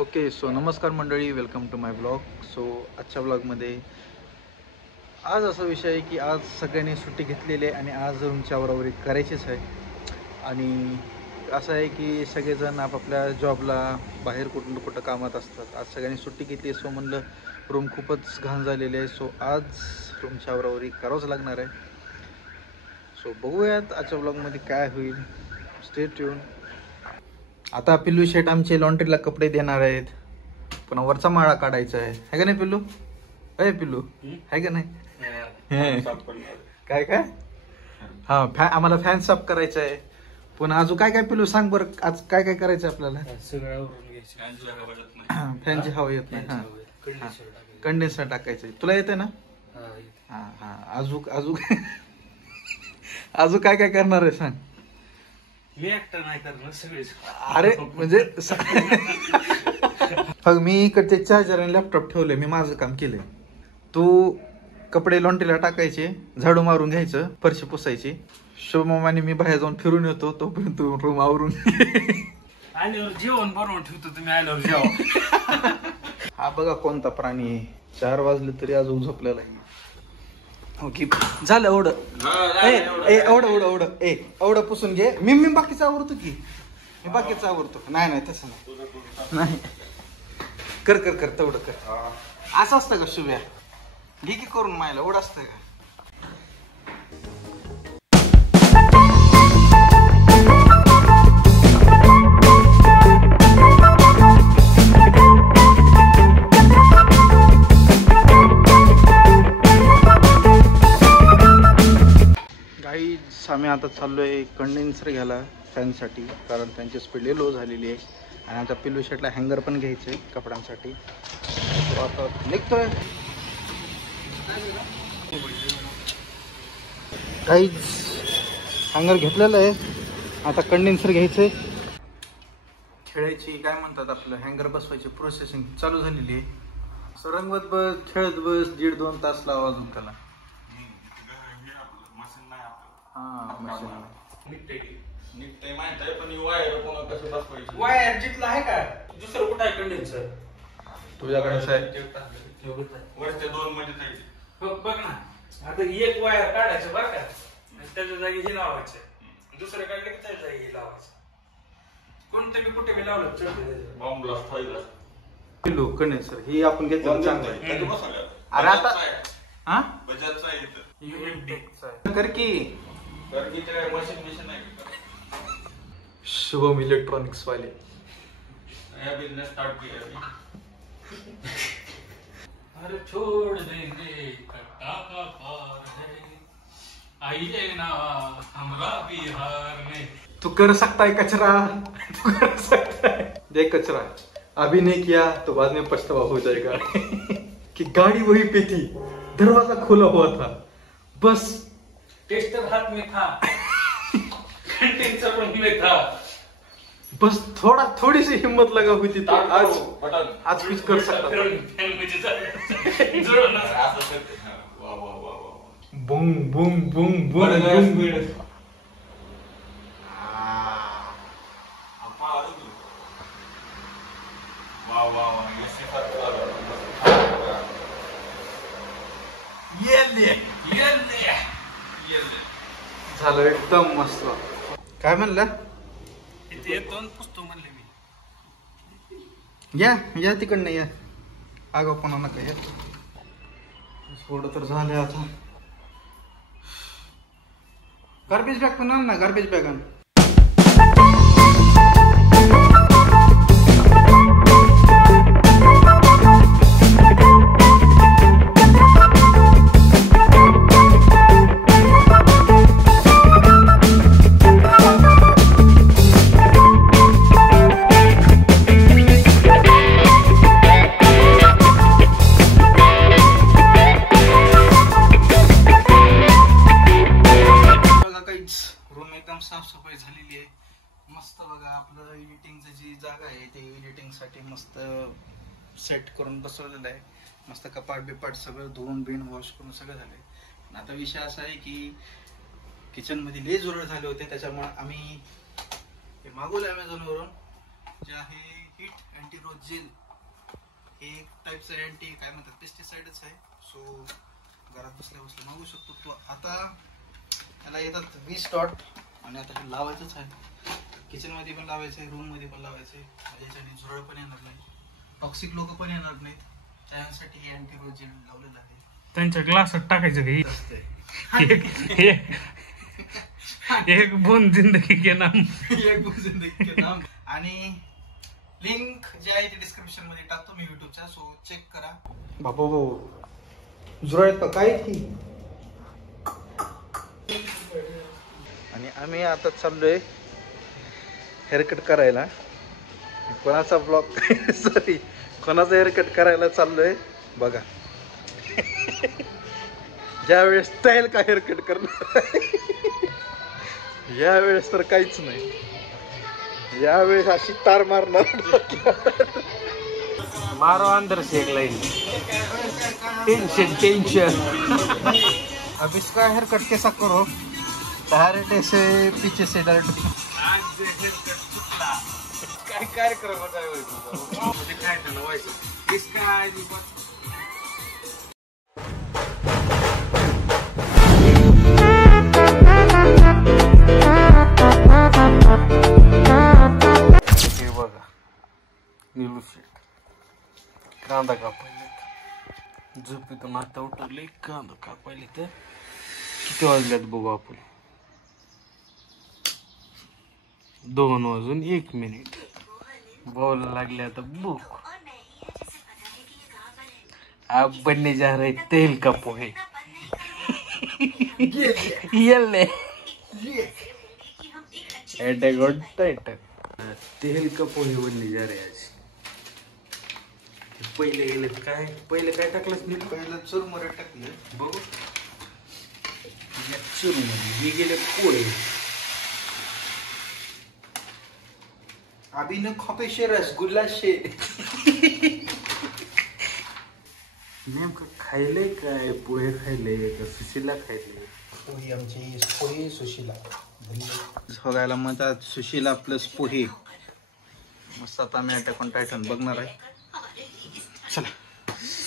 Okay so नमस्कार मंडळी, welcome to my blog. So आजच्या ब्लॉगमध्ये आज असा विषय आहे की आज सगळ्यांनी सुट्टी घेतलेली आहे आणि आज रूमच्या बरोबरी करायचीच आहे. आणि असं आहे की सगळेजण आपापल्या जॉबला बाहेर कुठं कामात असतात. आज सगळ्यांनी सुट्टी घेतली आहे, सो म्हणलं रूम खूपच घाण झालेली आहे, सो आज रूमच्या बरोबरी करावंच लागणार आहे. सो बघूयात आजच्या ब्लॉगमध्ये काय होईल. Stay tune. आता पिल्लू शेट आमचे लॉन्ड्रीला कपडे देणार आहेत, पुन्हा वरचा माळा काढायचा आहे का नाही पिल्लू? अय पिल्लू आहे का नाही? काय काय हा आम्हाला फॅन साफ करायचा आहे. पुन्हा अजून काय काय पिल्लू सांग बरं, आज काय काय करायचं आपल्याला? फॅनची हवा येत नाही. हा कंडेन्सर टाकायचंय. तुला येते ना? हा हा अजून अजून अजून काय काय करणार आहे सांग. मी एकटा नाही करणार, सगळेच. अरे म्हणजे बघ, मी इकडचे चार्जर आणि लॅपटॉप ठेवले, मी माझं काम केलंय. तू कपडे लॉन्ड्रीला टाकायचे, झाडू मारून घ्यायचं, फरशी पुसायची. शुभमामाने मी बाहेर जाऊन फिरून येतो, तोपर्यंत तू रूम आवरून आल्यावर जेवण बनवून ठेवतो. तुम्ही आल्यावर जेवा. हा बघा कोणता प्राणी आहे. 4 वाजले तरी अजून झोपलेला आहे. ओके झालं एवढं. एवढं पुसून घे. मी बाकीचं आवडतो की, मी बाकीचं आवडतो. नाही तसं नाही. कर तेवढं कर. असं असतं का शुभ्या? घे की करून. मायला एवढं असतं का? आम्ही आता चाललोय कंडेन्सर घ्यायला फॅनसाठी, कारण त्यांची स्पीड लो झालेली आहे. आणि आमच्या पिल्लू शर्टला हँगर पण घ्यायचं आहे कपड्यांसाठी. तो आता निघतोय. काहीच हँगर घेतलेलं आहे, आता कंडेन्सर घ्यायचंय. खेळायची काय म्हणतात आपलं, हँगर बसवायची प्रोसेसिंग चालू झालेली आहे. असं रंगवत बस, खेळत बस, 1.5-2 तास लावा अजून त्याला. वायर जिथलं आहे का? दुसरं कुठं आहे कंडेन्सर? तुझ्याकडे वरच्या 2 मध्ये बघ ना. आता एक वायर काढायचं बरं का, त्याच्या जागी हे लावायचं. दुसरं काढलं की त्याच्या जागी हे लावायचं. कोणतं मी कुठे मी लावलं बॉम्ब ब्लास्ट व्हायला पिल्लू कंडेन्सर ही आपण घेतलं चांगलं आहे. अरे आता हा बजाजचा आहे. कर की मशीन आहे. शुभम इलेक्ट्रॉनिक्स वाले बिजनेस स्टार्ट किया. अरे छोड़ देंगे कट्टा का पार है, आइए ना हमरा बिहार में. तू कर सकता है कचरा, तू कर सकता है. देख कचरा, अभी नहीं किया तो बाद में पछतावा हो जाएगा. कि गाड़ी वहीं पे थी, दरवाजा खोला हुआ था, बस टेस्टर हाथ में था, कंडेंसर रूम में था, बस थोड़ी सी हिम्मत लगा हुई थी तो आज कुछ कर सकता था. Boom boom boom boom. झालं एकदम मस्त. काय म्हणलं? दोन पुस्तक म्हणले मी. या तिकडनं या. आगाऊपणा नका या. थोडं तर झालं आता. गार्बेज बॅग पण आण ना, गार्बेज बॅग आण. साफसफाई झालेली आहे मस्त. बघा आपलं एडिटिंगचं जी जागा आहे ते एडिटिंगसाठी मस्त सेट करून बसवलेलं आहे. मस्त कपाट बिपाट सगळं धुवून बिन वॉश करून सगळं झालंय. पण आता विषय असा आहे की किचनमध्ये लय झुरळ झाले होते, त्याच्यामुळे आम्ही हे मागवलं अमेझॉनवरून, जे आहे हीट अँटी रोज जेल. हे एक टाईपचं अँटी काय म्हणतात पेस्टिसाइडच आहे. सो घरात बसल्या बसल्या मागू शकतो तो. आता याला येतात 20 डॉट आणि आता हे लावायचंच आहे. किचनमध्ये पण लावायचं आहे, रूममध्ये पण लावायचं आहे. याच्याने झुरळ पण येणार नाही, टॉक्सिक लोक पण येणार नाहीत. त्यासाठी हे अँटी रोज जेल लावलेलं आहे. त्यांच्या ग्लासात टाकायचं एक बोन जिंदगी के नाम. एक बोन जिंदगी के नाम. आणि लिंक जे आहे ते डिस्क्रिप्शन मध्ये टाकतो मी युट्यूबच्या. सो चेक करा. बाबा झुरळ आहेत का काय ही. आणि आम्ही आता चाललोय हेअरकट करायला. कोणाचा ब्लॉग सॉरी कोणाचा हेअरकट करायला चाललोय बघा. ज्यावेळेस स्टाईल का हेअरकट करणार यावेळेस तर काहीच नाही. यावेळेस अशी तार मारणार. मारो अंदर से एक लाइन. टेंशन. अब इसका हेयर कट कैसा करो. डायरेक्ट ऐसे पीछे से डायरेक्ट. काय कार्यक्रम काय त्याला व्हायचं इसका. हे बघा निलू शेट कांदा कापायला. झोपेतून आता उठवले कांदा कापायला. तर किती वाजल्यात बघू आपण. 2:01. बोलायला लागले आता बुक. अब बनने जा रहे तेल का पोहे. ये तेल का पोहे बनने जा रहे आज. पहिले गेले काय टाकलंच नाही. पहिलं चुरमुरे टाकले बघू. चुरमुरे मी गेले पोहे. अभी न खोपेशे रसगुल्ला शे. नेमकं खायले काय. पोहे खायले का सुशीला खायले. पोहे आमची पोहे सुशीला बघायला म्हणतात. सुशीला प्लस पोहे. मस्त आता मी अटॅक ऑन टायटन बघणार आहे. चला.